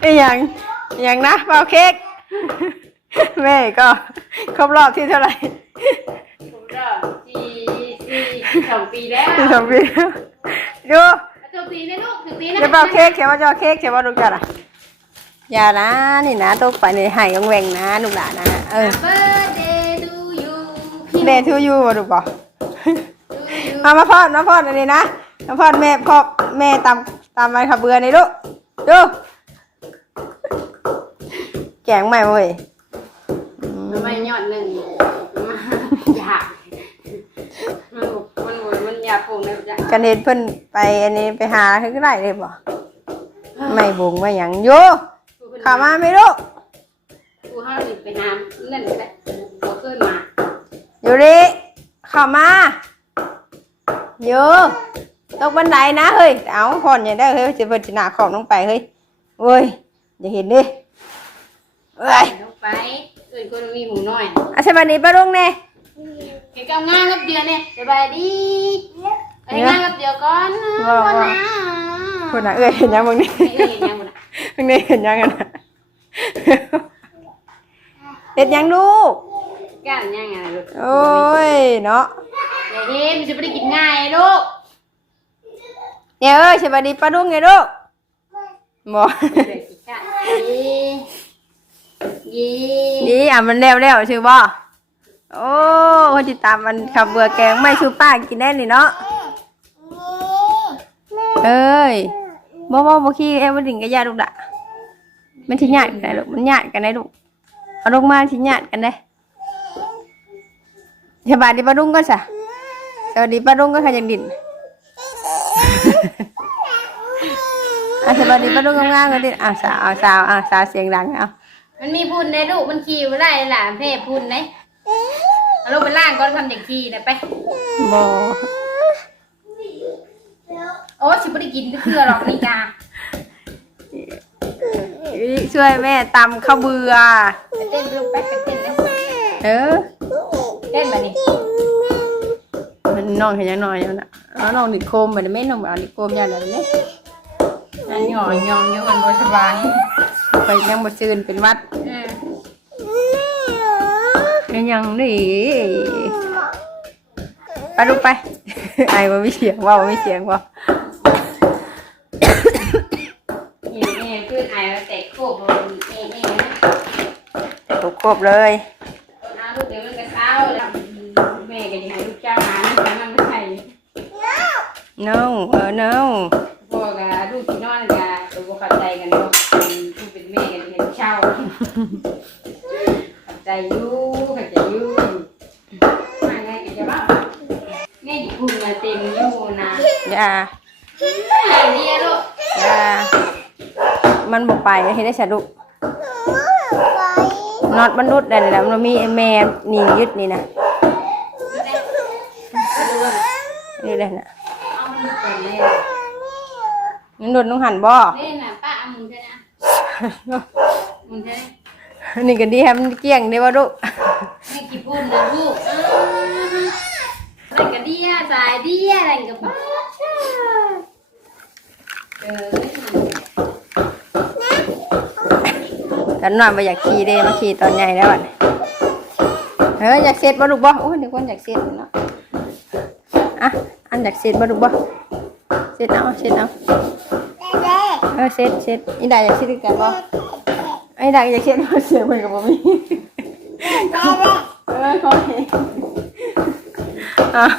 ไอ้หยังหยังนะเป่าเค้กแม่ก็ครบรอบที่เท่าไหร่ผมรอบสี่สี่สองปีแล้วที่สองปีแล้วดูจบตีนะลูกถึงตีนะจะเป่าเค้กเขียนว่าจะเอาเค้กเขียนว่าลูกจะอะไรอย่านะนี่นะตกไปในหายกงแหวงนะลูกหลานนะเออเบิร์ดเดย์ดูยูเดทูยูมาดูป่ะดูยูมามาพอดมาพอดอันนี้นะมาพอดแม่พ่อแม่ตำตำมันขับเบือนี่ลูก ดูแกงใหม่เว้ยอืมทำไมยอดหนึ่งมาอยากมันบอกมันบอกมันอยากปลูกนะจ๊ะกันเห็นเพิ่นไปอันนี้ไปหาคือก็ได้เลยบ่ไม่บงไม่หยังโยเข้ามาไหม่ลูกกูห้าสิบไปน้ำนั่นแหละเอาขึ้นมาอยู่ดิเข้ามาโย ตกบันไดนะเฮ้ย เอาผ่อนอย่าได้เฮ้ยจะเพิ่นจะหนาขอบลงไปเฮ้ยเว้ยอย่าเห็นดิเอ้ยลงไปอื่นคนมีหูน้อยอาสวัสดีป้าลุงแน่เกี่ยวกับงานรับเดือนเนี่ยสบายดีไปงานรับเดียวก่อนนะว่าว่านะคุณน่ะเอ้ยเห็นยังมึงนี่ไม่เอ้ยยังบุญนะมึงนี่เห็นยังกันน่ะเห็นยังลูกก้านยังไงลูกโอ้ยเนาะอย่าเห็นมันจะไม่ได้กินง่ายลูก เนี่ยเอ้ยสวัสดีป้าลุงไงลูกบอเด็กกินก้านยี่ยี่นี่อะมันแล้วแล้วชื่อบ่โอ้คนติดตามมันขับเบื่อแกงไม่ชูป้ากินได้นี่เนาะเอ้ยบ่บ่บ่ขี้เอ้ยบ่ดิ่งกับยาลูกด่ะมันสิญาติกันได้ลูกมันญาติกันได้ลูกเอาลงมาสิญาติกันได้สวัสดีป้าลุงก่อนซะสวัสดีป้าลุงก็ขยันดิ่น อะสวัสดีป้าลุงงามๆกันดิอะสาวเอาสาวอะสาวเสียงดังเอามันมีพุ่นได้ลูกมันขี่ไม่ได้หล่ะเพ่พุ่นไหนเอาลูกไปล่างก่อนทำอย่างขี่นะไปบ่โอ้ชิบไม่ได้กินก็คือหรอกนี่กาช่วยแม่ตำข้าวเบื่อไปเต้นลูกไปไปเต้นเลยเออเต้นมานี่มั นน้องเห็นยังน้อยอยู่นะเอาน้องดิดโคมไปเลยแม่น้องเอาดิดโคมอย่างนั้นเลยอันหย่อยองอยู่มันบ่สบายไปยังบ่ซื่นเป็นหวัดเออเป็นหยังนี่ไปลูกไปไอ้บ่มีเสียงว่าบ่มีเสียงว่านี่นี่คือไอ้เราแตกโคบเลยเอ๊ะเอ๊ะนะถูกครบเลย เอาลูกเดี๋ยวมันก็เช้าแล้วแม่ก็จะให้ลูกเจ้าหาแต่มันไม่ใช่ no เออ no พ่อกับลูกที่นอนกับตัวขัดใจกันเนาะลูกเป็นแม่กันเห็นเช่าขัดใจอยู่ขัดใจอยู่มาไงกันจะบ้าแม่ดิคุณมาเต็มอยู่นะอย่าไอ้เนี่ยลูกอย่ามันบ่ไปเฮ็ดได้ซะลูกน็อตมันรุดได้แล้วมันมีไอ้แม่นี่ยึดนี่นะดูนะนี่เลยนะเอา มันเป็นเลยมันรุดต้องหันบ่เล่นน่ะป้าเอามึงใช่ไหมมึงใช่ไหมนี่ก็ดีให้มันเกลี้ยงได้บ่ลูกแม่กี่พูดนะลูกอะไรกันดีอะสายดีอะไรกับป้าเออตอนนอนบ่อยากขี่เด้มาขี่ตอนใหญ่แล้วอะเฮ้ยอยากเสร็จบ่ลูกบ่โอ้ยเดี๋ยวก่อนอยากเสร็จเนาะอะ อันอยากเสร็จบ่ลูกบ่เสร็จเอาเสร็จเอาเออเสร็จเสร็จอีดาอยากเสร็จคือกันบ่ไอ้ดาอยากเสร็จบ่เสียงมันก็บ่มีเออขอเห็นอ้าว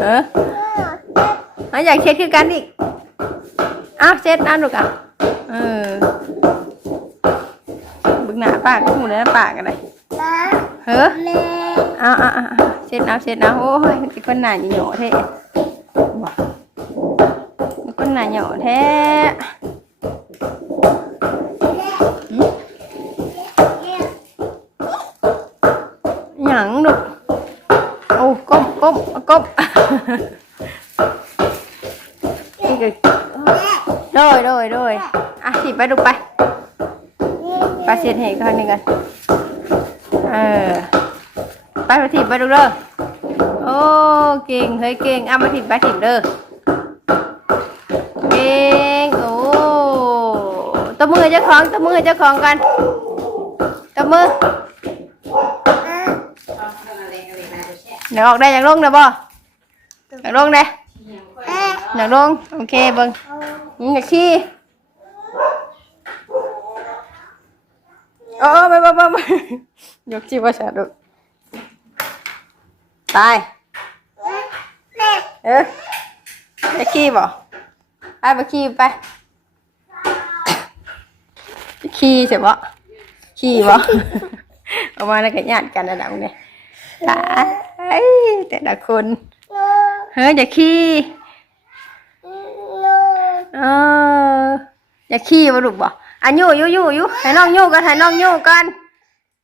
เออเอาอยากเช็ดคือกันอีกอ้าวเช็ดเอาลูกอะเออบึกหน้าปากก็หูเลยนะปากกันเลย เฮ้อเอาเอาเอาเช็ดเอาเช็ดเอาโอ้ยมันเป็นคนหน้าหย่อแท้บ่มันคนหน้าหย่อแท้หยังลูกโอ้ก้มก้มก้มนี่คือโดยโดยโดยอะสิไปดูไปไปเสียนเหตุกันหนึ่งกัน เออ ไปไปถีบไปดูเด้อโอ้เก่งเฮ้ยเก่งเอามาถีบไปถีบเด้อเก่งโอ้มือเจ้าของตบมือเจ้าของกันตบมือมือเดี๋ยวออกได้อย่างลงนะบ่อย่างลงได้อย่างลงโอเคเบิ่งนี่ากขี้ โอ้ไปไปไปไปยกชีว่าสะดุกตายเอออยากขี้บ่ไปไปขี้ไปขี้ใช่ปะขี้บ่เอามาแล้วก็ญาติกันระดับเนี่ยตายแต่ละคนเฮ้ยอย่าขี้เอออย่าขี้มาลูกบ่ อะยู่ยู่ยู่ยู่ให้น้องยู่กันให้น้องยู่กัน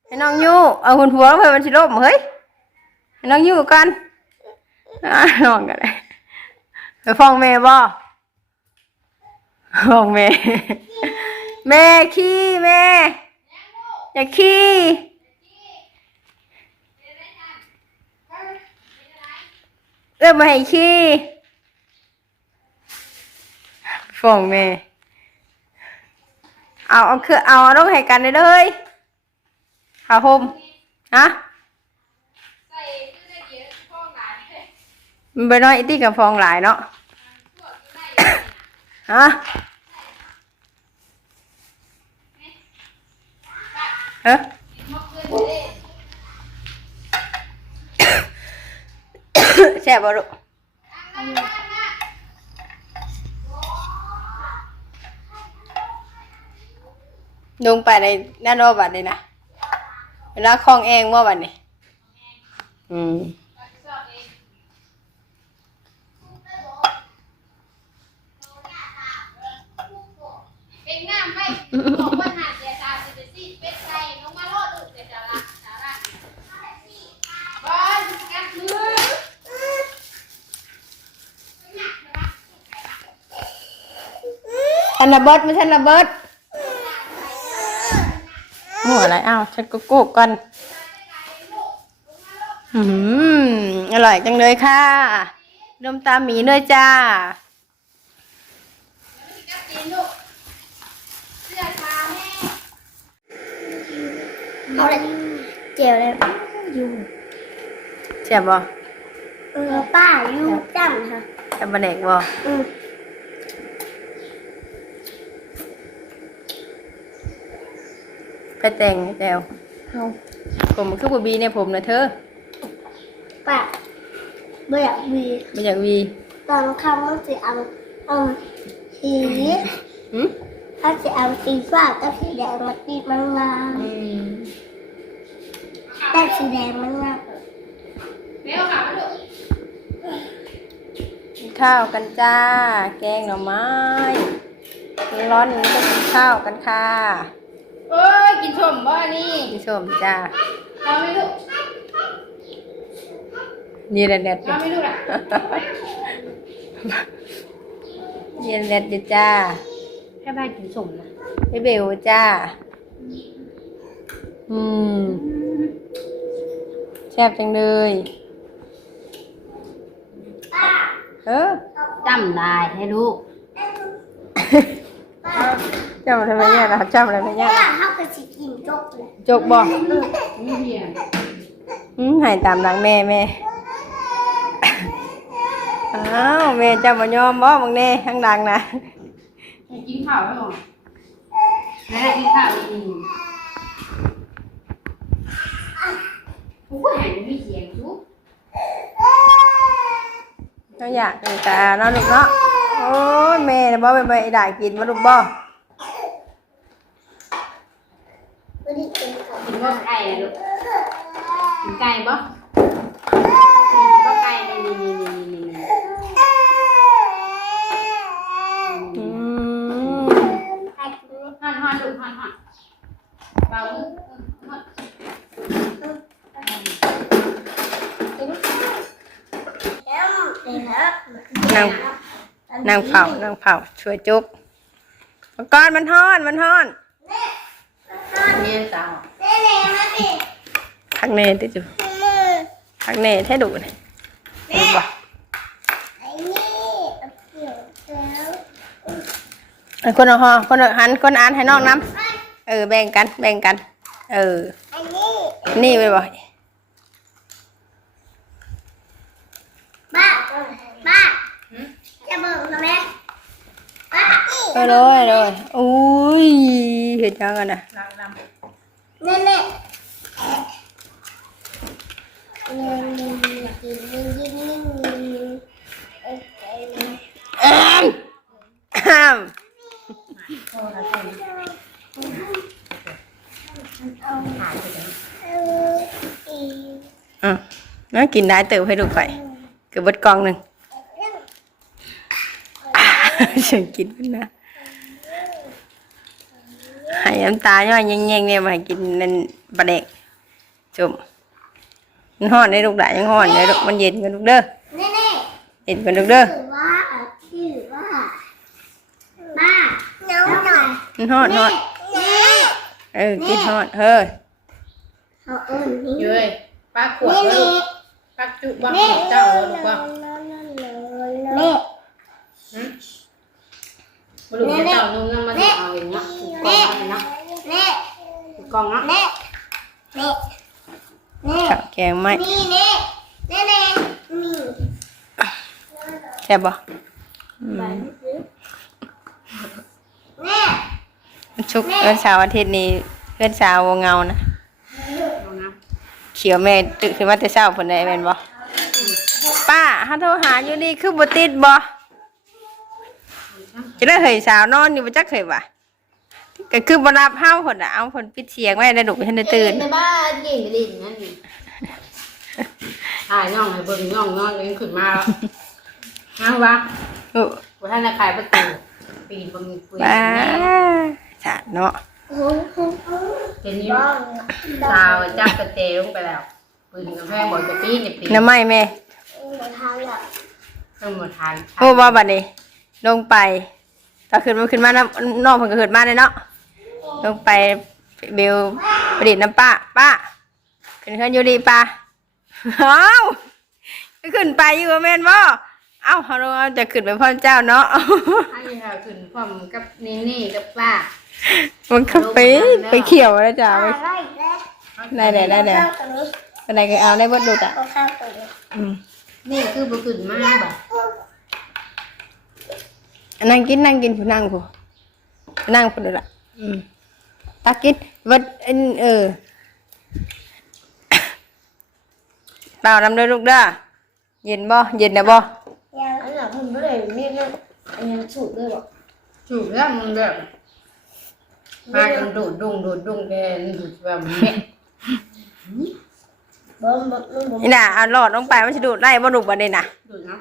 ให้น้องยู่เอาหุ่นหัวเพื่อมันสิล่มเฮ้ยให้น้องยู่กันน้องกันเลยไปฟ้องแม่บ่ฟ้องแม่แม่ขี้แม่อย่าขี้เอ้ยมาให้ขี้ฟ้องแม่ เอาเอาคือเอาต้องให้กันเลยเลยขาห่มฮะมันไปน้อยอีตี้กับฟองหลายเนาะฮะเฮ้แซ่บบ่ลูก ลงไปในนั่นว่าบัดนี้นะเวลาคลองเองว่าบัดนี้อืมเป็นงามไหมของปัญหาเสียตาสิเป็นสิเป็นไก่ลงมาโลดลูกเสียจาระจาระบอลกัดมือทันระเบิดไม่ทันระเบิด หัวอะไรอ้าวฉันก็โกกกันอืมอร่อยจังเลยค่ะนมตามหมีด้วยจ้ากัดตีนลูกเสื้อชาแม่เอาเลยเจียวเลยอยู่เจ็บบ่เออป้าอยู่จังค่ะจะบะเด็กบ่อืม ไปแต่งแจวเอาผมมันคือบบีเนี่ยผมนะเธอป้าเบื่อวีไม่อยากวีตอนคำมันจะเอาเอาสีหืมถ้าจะเอาสีฟ้ากับสีแดงมาตีมันงามอืมแต่สีแดงมันงามเร็วค่ะลูกกินข้าวกันจ้า แกงหน่อไม้ร้อนๆนี้ก็กินข้าวกันค่ะ เอ้ย กินชมบ่นี่ผู้ชมจ้าเอาไหม่ลูกนี่แดดๆอยู่เอาไหม่ลูกอะนี่แดดๆอยู่จ้าแค่บ้านกินชมนะพี่เบลจ้า อืมแซ่บจังเลยเออจำได้ให้ลูก จำอะไรไม่ยากนะจำอะไรไม่ยากป้าเขาก็สิกินจกเลยจกบอกนี่เพียงอืมใหายตามหลังแม่แม่อ้าวแม่จะมายอมบ่มึงเน่ข้างดังนะให้กินข้าวให้หมดให้กินข้าวดีๆโอ้ยหายไม่มีเสียงทุกเราอยากกินตาเนาะลูกเนาะ โอ้ยแม่นะบ่ไปไปได้กินมาลูกบ่ไม่ได้กินของกินบ่ไก่อะลูกกินไก่บ่กินบ่ไก่นี่นี่นี่นี่นี่นี่ อืม ใครกินไม่ หันหันลูกหันหันเบามือหัน กินแล้วเลยนะ นั่ง นั่งเผานั่งเผาช่วยจุกมังกรมันฮ้อนมันฮ้อนเนี่ยสาวเล่นๆมาสิพักเน่ติจูมือพักเน่แท้ดูนี่ดูบ่ไอ้นี่เอาเกี่ยวแล้วเอาคนเอาหอคนเอาหันคนอ่านให้น้องน้ำเออแบ่งกันแบ่งกัน เอออันนี้นี่ไปบ่อยบ้าบ้าจะบอกนะแม่บ้า เออเลยเลยอุ้ยเห็นจังกันนะล้างน้ำเน่เน่เน่เน่กินกินกินกินเอ้ยเอ้ยอ้ามอ้ามโทษนะน้องกินได้เติมให้ลูไปเกือบบดกองหนึ่งฉันกินมันนะายน้ำตาย่อยแยงๆเนี่ยมาให้กินนั่นปลาเด็กจมมันห่อนได้ลูกหลานยังห่อนได้ลูกมันเย็นกันลูกเด้อเน่เน่เย็นกันลูกเด้อชื่อว่าชื่อว่าบ้าน้องหน่อยมันห่อนห่อนเน่เออกินห่อนเฮ้ยเขาเอิ้นนี่เย้ยป้าขวดเน่ว่าเน่ลูกป้าจุบ้าเจ้าลูกว่าเน่หืมบลูกเจ้านุ่งน้ำมันเอาอย่างเงี้ยถู กกองอะไรนะเน่ถูกกองนะเน่เน่เน่ข้าวแกงไหมนี่เน่เน่เน่นี่แซ่บบ่อืมเน่มันชุกเอิ้นเช้าร์อาทิตย์นี้เพื่อนสาวเงานะเอานะเขียวแม่ตื่นขึ้นมาแต่เช้าผลใดแม่นบ่ป้าฮัโทรหาอยู่นี่คือบ่ติดบ่จะได้เฮยสาวนอนอยู่บ่จักเคยว่ะ ก็คือบ่รับเฮาผลน่ะเอาผลปิดเสียงไว้ได้ลูกให้ได้ตื่น ในบ้านยิงกระดิ่งนั่นนี่ถ่ายย่องให้เบิ่งย่องย่องเลยขึ้นมาแล้วเอาวะโอ้ว่าท่านจะขายประตูปีนบังปืนบ้าสาดเนาะโอ้โหเห็นอยู่สาวจับกระเจลงไปแล้วปืนกำแพงบอกจะปีนจะปีนน้ำไหม้แม่มาทานอะต้องมาทานโอ้บ่บัดนี้ลงไปตอนขึ้นมาขึ้นมาน้ำน้องเพิ่นก็ขึ้นมาเลยเนาะ ลงไปเบลประดิษฐ์น้ำป้าป้าขึ้นขึ้นอยู่ดีป้าเอ้าขึ้นไปอยู่ว่าแม่นบ่เอ้าเฮาเราจะขึ้นไปพ่อเจ้าเนาะให้เราขึ้นพร้อมกับนี่นี่กับป้ามันก็ไปไปเขียวแล้วจ้าไปได้แล้วได้แล้วได้แล้วตรงนี้อะไรก็เอาได้เบดดูจ้ะเอาข้าวตรงนี้อืมนี่คือบุขึ้นมากแบบนั่งกินนั่งกินผู้นั่งผู้นั่งผู้ดูละอืม ตักกินเวัดอันเออเปล่าน้ำด้วยลูกเด้อเย็นบ่เย็นนะบ่ยังอันนั้นผมไม่ได้มีเรื่องอันนี้สูตรเลยหรอกถูกแล้วมันแบบมากันโดดดุงโดดดุงแกนี่ดูแบบแม่บ่บ่บ่บ่นี่น่ะเอาหลอดลงไปมันสิดูดได้บ่ลูกบ่ได้น่ะดูนะ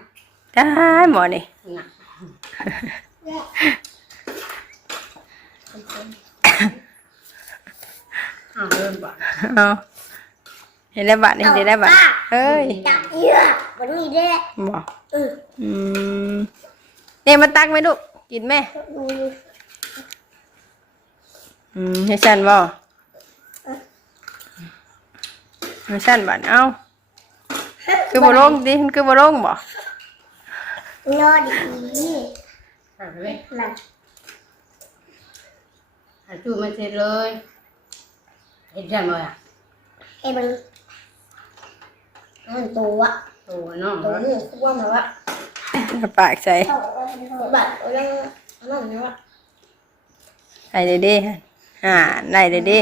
ได้หมอนี่ น่ะ อ้าวเริ่มบ่เอาเห็นได้วบัดเห็นได้วบัดเอ้ยจับเยอะวันนี้ได้บ่เอออืมเนี่ยมาตักไหมลูกกินไหมดูอืมให้ฉันบ่ให้ฉันบัดเอาคือบ่ลงดิคือบ่ลงบ่นอนดีไปเลยนั่นหาจูมาเสร็จเลย เห็นจังเลยอะไอ้มันมันตัวอะโตน้องตัวนี้ว่ามาว่าปากใส่บัตรเอาเรื่องอันนั้นนะว่าได้เด้เด้ฮะได้เด้เด้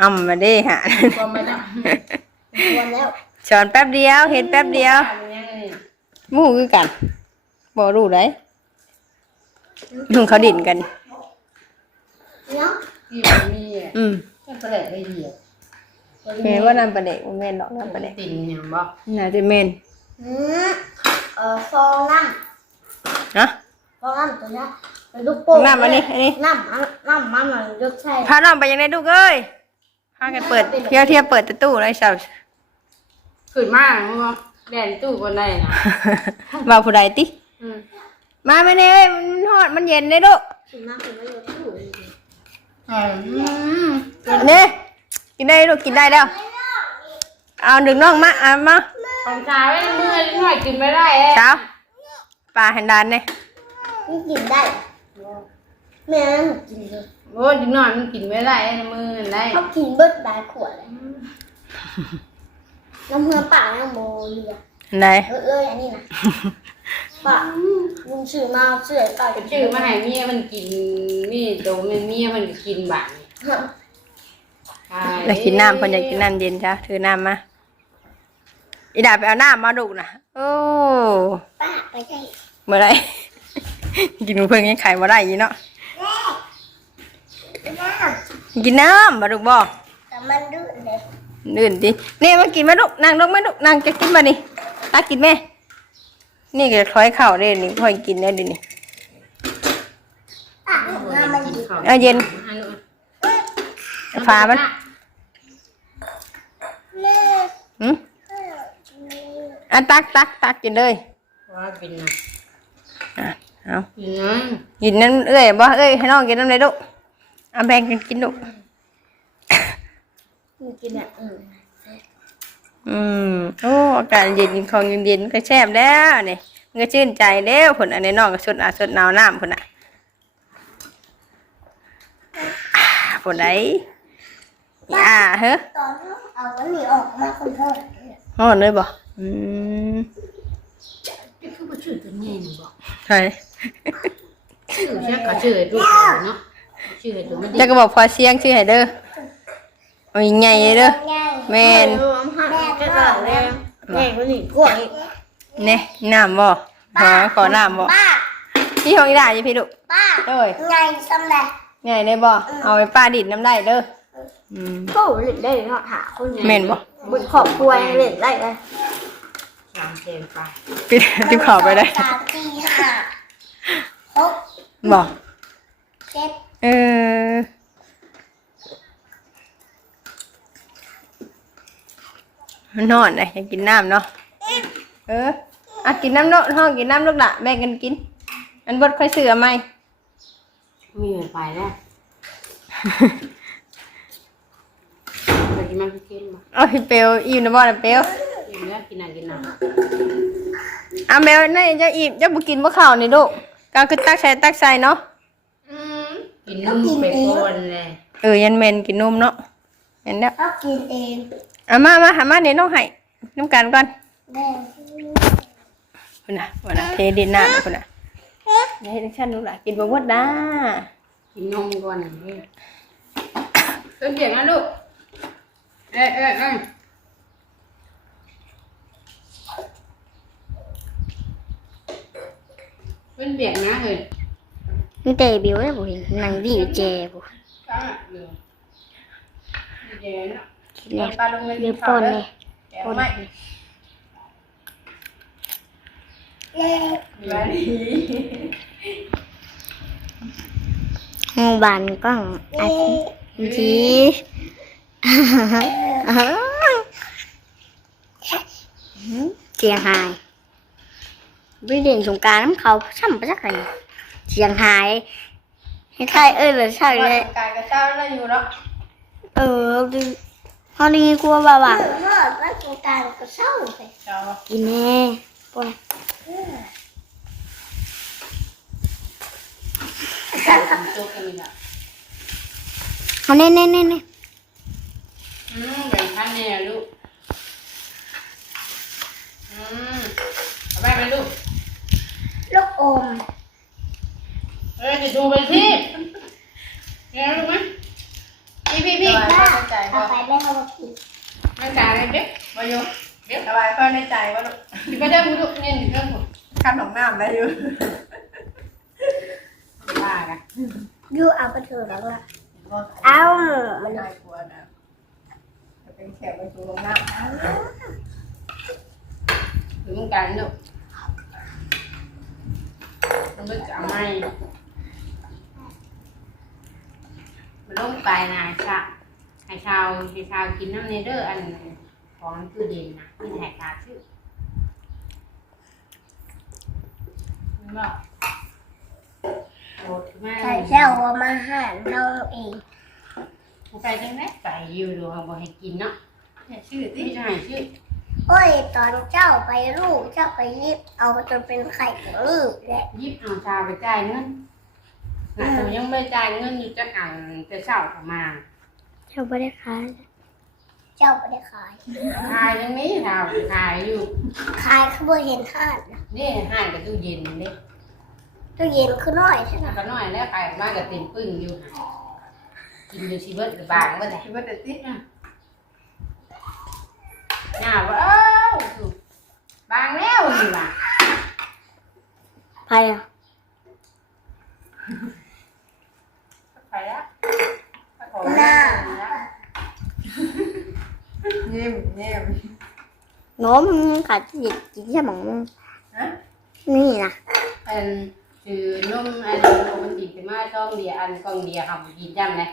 อ้ำมาเด้ฮะก็ไม่ได้วันแล้วสอนแป๊บเดียว เห็นแป๊บเดียวหมู่คือกันบ่รู้ได้ลุงเขาดิ่นกันเนาะที่ มันมีอืมแค่ประเด็นได้ดีอะแม่ว่านำประเด็กบ่แม่นดอกนำประเด็กติ่งอย่างบ่น่าจะแม่นอืมเอ่อฟองน้นะำฟองน้ำตัวนี้เป็นลูกโป่งน้ำอันนี้อันนี้น้ำอันน้ำมันมันยกใช่พาน้องไปยังไงลูกเอ้ยพากันเปิดเที่ยวเที่ยวเปิดประตูเลยชาว ขึ้นมากมั้งแดนตู้คนได้นะว่าผู้ใดติ อืมมาไม่เน่ยมันฮอดมันเย็นเลยลูกถึงน้ำถึงไม่ยกถูกอืมเนี่ยกินได้ลูกกินได้แล้ว เอาดึงน้องมาอะมาของชาไว้เมื่อยหน่อยกินไม่ได้เอ้เช้าปลาหันดานเนี่ยนี่กินได้แม่มันกินเลยโอ้ยดึงหน่อยมันกินไม่ได้ในมือมันได้เขากินเบิดหลายขวดเลยน้ำเหือป่าน้ำโมเรือไหนเออเอออันนี้นะ ป่าลุงชื่อมาเสื่อยต่อยก็ชื่อมาให้เมียมันกินนี่โตมันเมียมันก็กินบัตรใช่อยากกินน้ำคนอยากกินน้ำเย็นจ้ะถือน้ำมาอีดาไปเอาน้ำมาดูนะโอ้ป้าไปได้เมื่อไรกินเพิ่งยังขายมาได้ยีเนาะแม่กินน้ำมาดูบ่แต่มันดื้อเลยนื่นดิเนี่ยมากินมาดูนั่งลงมาดูนั่งจะกินมาดิตากินแม่ นี่ก็คล้อยเข่าได้นี่ค่อยกินได้ดินี่ป้าน้ำมันกินดีข้าวเอาเย็นอันนู้นฟ้ามันแม่หืมอะตักตักตักกินเลยว่ากินนะอะเอากินนะกินนั่นเอ้ยบ่เอ้ยให้น้องกินน้ำเลยลูกเอาแบ่งกันกินลูกมันกินอะอืม อืมโอ้อากาศเย็นกินของเย็นๆก็แซ่บแล้วนี่มันก็ชื่นใจแล้วผลอันนี้น้องก็สดอาสดหนาวน้ำผลอะผลไหนอ่าเฮ้อตอนที่เอาอันนี้ออกมาคนเท่าไหร่เนี่ยห่อเลยบ่อืมนี่คือว่าชื่อตัวนี้นี่บอกใช่ชื่อเชื่อกับชื่อลูกเนาะชื่อตัวมันดีแล้วก็บอกพอเสียงชื่อให้เด้อ โอ้ยใหญ่เลยเด้อง่ายแม่นแม่ก็แม่แม่ก็นี่กล้วยเนี่ยน้ำบ่ขอขอน้ำบ่ป้าพี่ของอีด่าอยู่พี่ดุป้าเอ้ยไงซ้ำแหละใหญ่ได้บ่เอาไปป้าดิดน้ำได้เด้ออืมก็เล่นได้เนาะหาคนแม่นบ่บุญขอบครัวยังเล่นได้เลยสามเซนไปปิดติบขอไปได้สามสี่ห้าหกบ่เจ็ดเออ นนอนเลยอยากกินน้ำเนาะเอออะกินน้ำเนาะห้องกินน้ำลูกละแบ่งกันกิน อันบดค่อยเสือไหมมีเงินไปแล้วไปกินมากินมาเอาพี่เปลวอิ่มนะบ่นะเปลวกินแล้วกินอะไรกินน้อะแมวนี่เจ้าอิ่มเจ้าบุกินมะข่าวนี่ลูกก็คือตักใส่ตักใส่เนาะำกินนุ่มไปก่อนเลยเออยันเมนกินนมเนาะเห็นแล้วก็กินเอง เอามามาหามาเดี๋ยวน้องให้น้ำกันก่อนแม่คุณน่ะคุณน่ะเทดินหน้าคุณน่ะอย่าให้ดิฉันรู้ล่ะกินบะวดด้ากินนมก่อนนี่ต้นเสียงนะลูก เอ้ยเอ้ยเอ้ยเป็นเบียกนะเฮ้ยมันเตะบิวเลยบุเห็นนางดีเจบุจ้าเรือเย็นอะ เนี่ยปลาลงเงินเรียบปนเลยแกงไม่มาดิห้องบานกล้องอาทิจีเสียงหายวิเด่นสงกรารน้ำเขาช่ำไปสักหน่อยเสียงหายให้ใครเอ้ยหรือใช่เลยการกระเจ้าแล้วอยู่เนาะเออดิ เขาดีกลัวบ่าวะเมื่อวันสงกรารก็เศร้าไปเจ้ากินแน่ปนตัวกันนี่ละเขาเน่เน่เน่เน่อืมแบ่งพันเนี่ยลูกอืมเอาไปไปลูก ลูกอมเอ้ยจะดูไปที่เดี๋ยวลูกมั้ยพี่พี่พี่ สบายในใจ เอา บ่ ไปแม่เขาบอกกิน มาจ่ายเลย เด็กมาโยเด็กสบายเพิ่นในใจบ่ลูกพี่ไปได้บุรุษเนี่ยเรื่องผมคันของน้ำได้อยู่ว่ากันยูเอาไปเถอะแล้วล่ะเอามันน่ากลัวนะจะเป็นแขกไปสู่ลงน้ำหรือมึงกันลูกมันก็จะไม่มันลงไปนะชาให้ชาวให้ชาวกินน้ำเนเดอร์อัน ของคือเด่นนะไม่แหกตาชื่อมันบอกโหดมากใส่เจ้าเอามาหารเราเองไปจังไหนไก่อยู่ดูเขาบอกให้กินเนาะชื่อที่จะให้ชื่อโอ้ยตอนเจ้าไปลูกเจ้าไปยิบเอาจนเป็นไข่ของลูกแหละยิบเอาชาไปจ่ายเงินน่ะแต่ยังไม่จ่ายเงินอยู่จะอ่างจะเช่าเข้ามาเจ้าไม่ได้ขายเจ้าไม่ได้ขาย ขายยังมีเราขายอยู่ขายเขาบ่เห็นทาดนะนี่ห้างกับตู้เย็นนี่ตู้เย็นคือน้อยใช่ไหมก็น้อยแล้วขายออกมากับเต็มปึ้งอยู่ กินอยู่ชีวิตกับบางเมื่อไหร่คิดว่าแต่ติหน้าว่าเอ้าสุบางแล้วนี่ว่ะไปอะไปแล้ว หน้า ยิ้มยิ้มโน้มขาดจิตกินใช่ไหมงฮะนี่นะอันคือนมอันนี้มันติดมาช่องเดียวอันกล่องเดียวครับกินจำเลย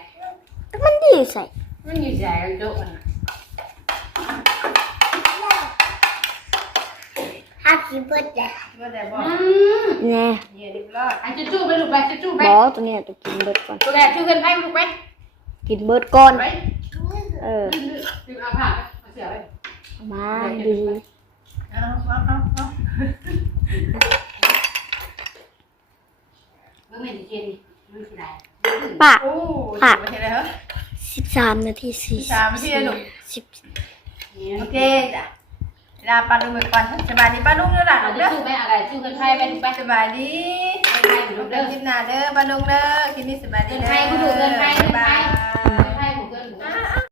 แต่มันดีใส่มันอยู่ใส่กันโจ๊กอะห้าคิดเบิดแหละว่าแต่บออืกมแน่เฮียดิบรอดอันจะจู้ไปลูกไปจะจู้ไปบอตัวเนี้ยตัวกินเบิดก่อนตัวแรกจู้กันไปลูกไปกินเบิดก่อนไปเออ ดึงเอาผ้าเอาเสือไปมาดีเอาเอาเอาเอาเมื่อไม่ได้กินมันสิได้ปะ โอ้ยไม่ใช่เลยเหรอสิบสามนาทีสี่สามนาทีอะลูกสิบโอเคจ้ะลาปลาลุงไปก่อนสบายดีป้าลุงเด้อหล่ะเอาลูกจะเด้อจู้ไปอะไรจู้กันไปไปลูกไปสบายดีไปลูลูกกเด้เด้ออคลิปหน้าเด้อป้าลุงเด้อคลิปนี้สบายดีเด้อเดินไปกูดูเดินไปเดินไป บ๊ายบาย